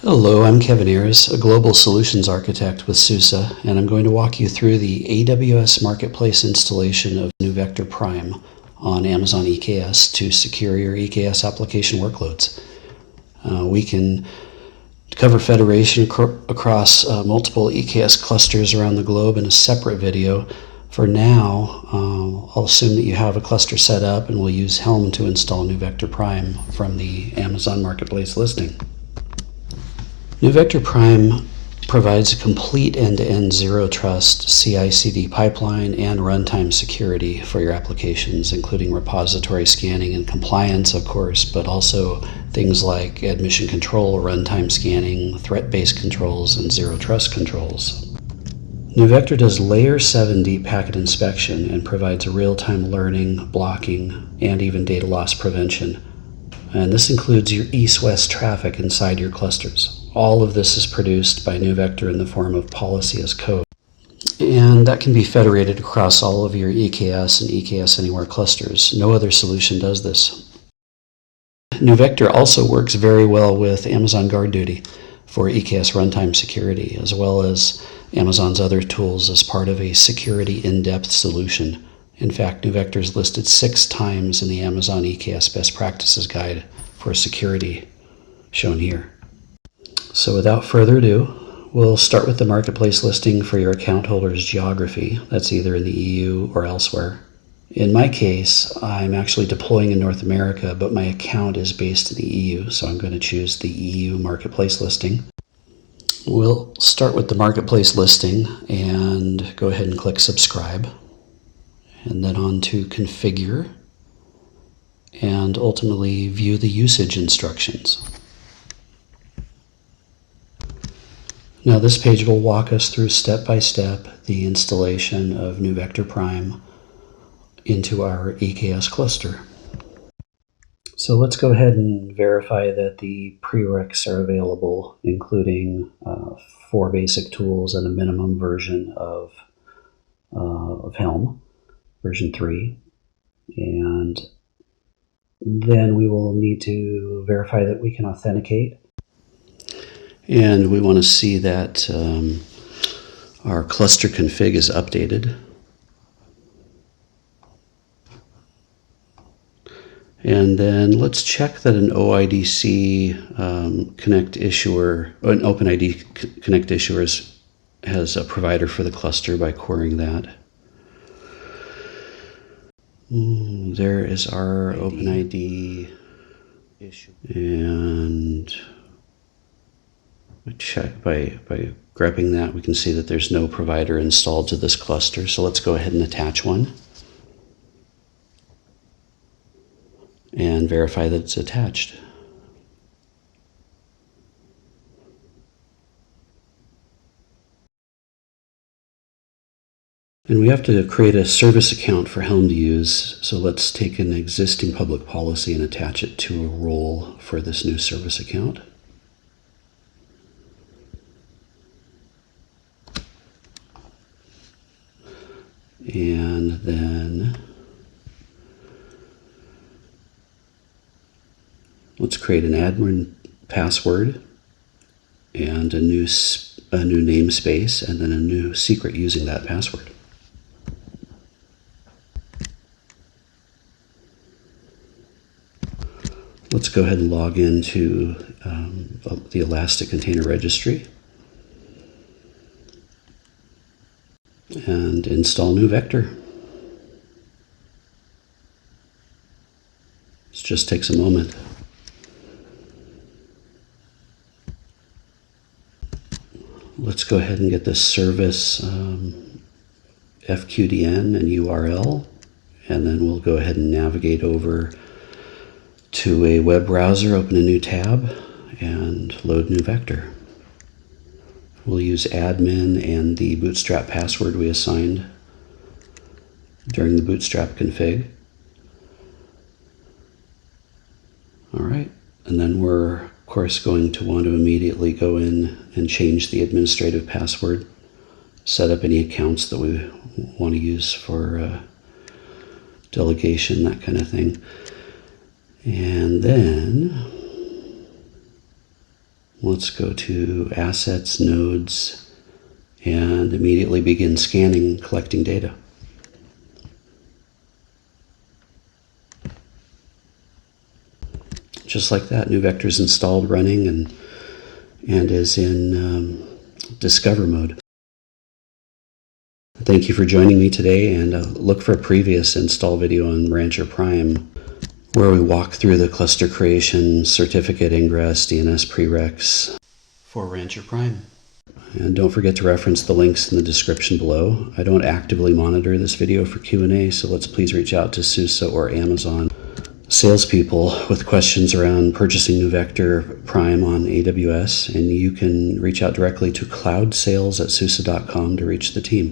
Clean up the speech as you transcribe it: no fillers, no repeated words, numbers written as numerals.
Hello, I'm Kevin Ayers, a Global Solutions Architect with SUSE, and I'm going to walk you through the AWS Marketplace installation of NeuVector Prime on Amazon EKS to secure your EKS application workloads. We can cover federation across multiple EKS clusters around the globe in a separate video. For now, I'll assume that you have a cluster set up, and we'll use Helm to install NeuVector Prime from the Amazon Marketplace listing. NeuVector Prime provides a complete end-to-end zero-trust CI/CD pipeline and runtime security for your applications, including repository scanning and compliance, of course, but also things like admission control, runtime scanning, threat-based controls, and zero-trust controls. NeuVector does layer 7 deep packet inspection and provides real-time learning, blocking, and even data loss prevention. And this includes your east-west traffic inside your clusters. All of this is produced by NeuVector in the form of policy as code. And that can be federated across all of your EKS and EKS Anywhere clusters. No other solution does this. NeuVector also works very well with Amazon GuardDuty for EKS runtime security, as well as Amazon's other tools as part of a security in-depth solution. In fact, NeuVector is listed 6 times in the Amazon EKS Best Practices Guide for security, shown here. So without further ado, we'll start with the marketplace listing for your account holder's geography. That's either in the EU or elsewhere. In my case, I'm actually deploying in North America, but my account is based in the EU, so I'm going to choose the EU marketplace listing. We'll start with the marketplace listing and go ahead and click subscribe, and then on to configure, and ultimately view the usage instructions. Now this page will walk us through step by step the installation of NeuVector Prime into our EKS cluster. So let's go ahead and verify that the prereqs are available, including 4 basic tools and a minimum version of Helm, version 3. And then we will need to verify that we can authenticate. And we want to see that our cluster config is updated. And then let's check that an OIDC Connect Issuer, or an OpenID Connect Issuer has a provider for the cluster by querying that. There is our OpenID issue. And we check by grabbing that, we can see that there's no provider installed to this cluster. So let's go ahead and attach one and verify that it's attached. And we have to create a service account for Helm to use. So let's take an existing public policy and attach it to a role for this new service account. And then let's create an admin password and a new namespace, and then a new secret using that password. Let's go ahead and log into the Elastic Container Registry and install NeuVector. This just takes a moment. Let's go ahead and get the service FQDN and URL, and then we'll go ahead and navigate over to a web browser, open a new tab, and load NeuVector. We'll use admin and the bootstrap password we assigned during the bootstrap config. All right, and then we're of course going to want to immediately go in and change the administrative password, set up any accounts that we want to use for delegation, that kind of thing. And then let's go to Assets, Nodes, and immediately begin scanning, collecting data. Just like that, NeuVector is installed, running, and is in Discover mode. Thank you for joining me today, and look for a previous install video on Rancher Prime where we walk through the cluster creation, certificate ingress, DNS prereqs for Rancher Prime. And don't forget to reference the links in the description below. I don't actively monitor this video for Q&A, so let's please reach out to SUSE or Amazon salespeople with questions around purchasing NeuVector Prime on AWS, and you can reach out directly to cloudsales@suse.com to reach the team.